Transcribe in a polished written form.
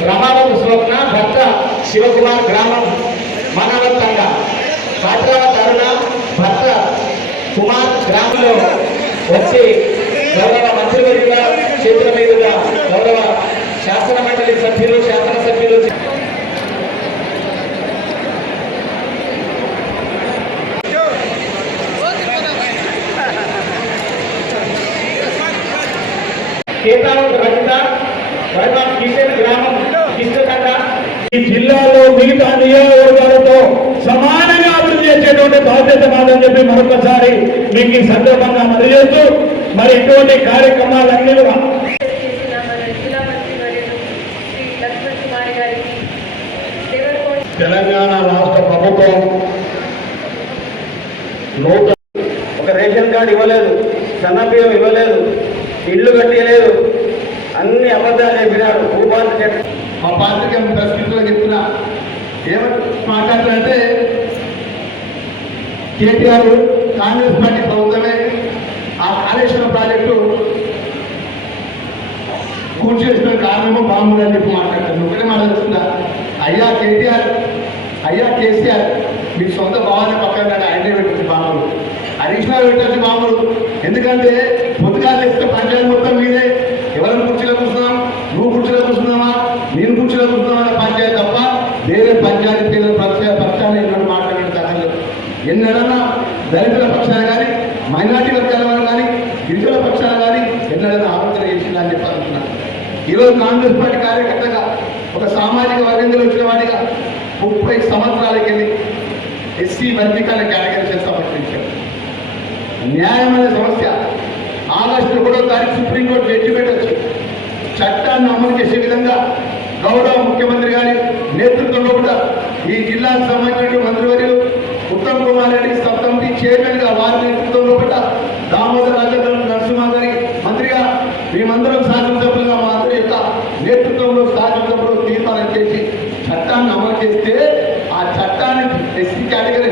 ప్రమాదం స్వప్న భర్త శివకుమార్ గ్రామం మనవత్తంగా కాట్రావత్ అరుణ భర్త కుమార్ గ్రామంలో వచ్చి గౌరవ మంత్రివర్యుల చేతుల మీదుగా గౌరవ శాసన మండలి సభ్యులు శాసనసభ్యులు కేతావత్ రజిత కిషన్ గ్రామం కిష్టతండ ఈ జిల్లాలో మిగతా నియోజకవర్గాలతో సమానంగా అభివృద్ధి చేసేటువంటి బాధ్యత మాదని చెప్పి మరొకసారి మీకు ఈ సందర్భంగా తెలియజేస్తూ మరి ఇటువంటి కార్యక్రమాలన్నీ కూడా తెలంగాణ రాష్ట్ర ప్రభుత్వం ఒక రేషన్ కార్డు ఇవ్వలేదు, సన్నబియ్యం ఇవ్వలేదు, ఇల్లు కట్టలేదు, అన్ని అబద్ధాలు చెప్పినారు. మా పాత్రిక పరిస్థితుల్లో చెప్తున్నా ఏమని మాట్లాడుతారంటే కేటీఆర్ కాంగ్రెస్ పార్టీ ప్రభుత్వమే ఆ కాళేశ్వరం ప్రాజెక్టు కూర్చేసిన కారణమో బాగుంది అని చెప్పి మాట్లాడతాను. ఒకటే మాట్లాడుతుందా, అయ్యా కేటీఆర్, అయ్యా కేసీఆర్ మీకు సొంత భావాన్ని పక్కన ఆయనే పెట్టచ్చు బాగుండు, హరీష్ రావు పెట్టచ్చు బాగుండు. ఎందుకంటే పొద్దుగా చేస్తే పంచాయతీ మొత్తం మీదే, ఎవరైనా కుర్చీలో కూర్చున్నాం, నువ్వు కుర్చీలో కూర్చున్నావా, నేను కుర్చీలో కూర్చున్నావా అనే పంచాయతీ తప్ప వేరే పంచాయతీ పక్షాన్ని ఎన్నడూ మాట్లాడే తగ్గదు. ఎన్నడన్నా దళితుల పక్షాన కానీ, మైనార్టీ వర్గాల వల్ల కానీ, గిరిజనుల పక్షాన కానీ ఎన్నడన్నా ఆలోచన చేసిందని చెప్పి అనుకున్నాను. ఈరోజు కాంగ్రెస్ పార్టీ కార్యకర్తగా ఒక సామాజిక వర్గంలో వచ్చిన వాడిగా 30 సంవత్సరాలకి వెళ్ళి ఎస్సీ వర్గీకరణ కేటగిరీ సమర్పించారు. న్యాయమైన సమస్య. ఆగస్టు 1వ తారీఖు సుప్రీంకోర్టు జడ్జిమెంట్ వచ్చి చట్టాన్ని అమలు చేసే విధంగా గౌరవ ముఖ్యమంత్రి గారి నేతృత్వంలో కూడా ఈ జిల్లాకు సంబంధించిన మంత్రివర్యులు Uttam Kumar Reddy sub committee chairman గా వారి నేతృత్వంలో కూడా దామోదర్ రాజేంద్ర నరసింహ గారి మంత్రిగా మేమందరం శాసనసభ్యులుగా మా అందరి యొక్క నేతృత్వంలో శాసనసభలో తీర్మానం చేసి చట్టాన్ని అమలు చేస్తే ఆ చట్టాన్ని ఎస్సీ కేటగిరీ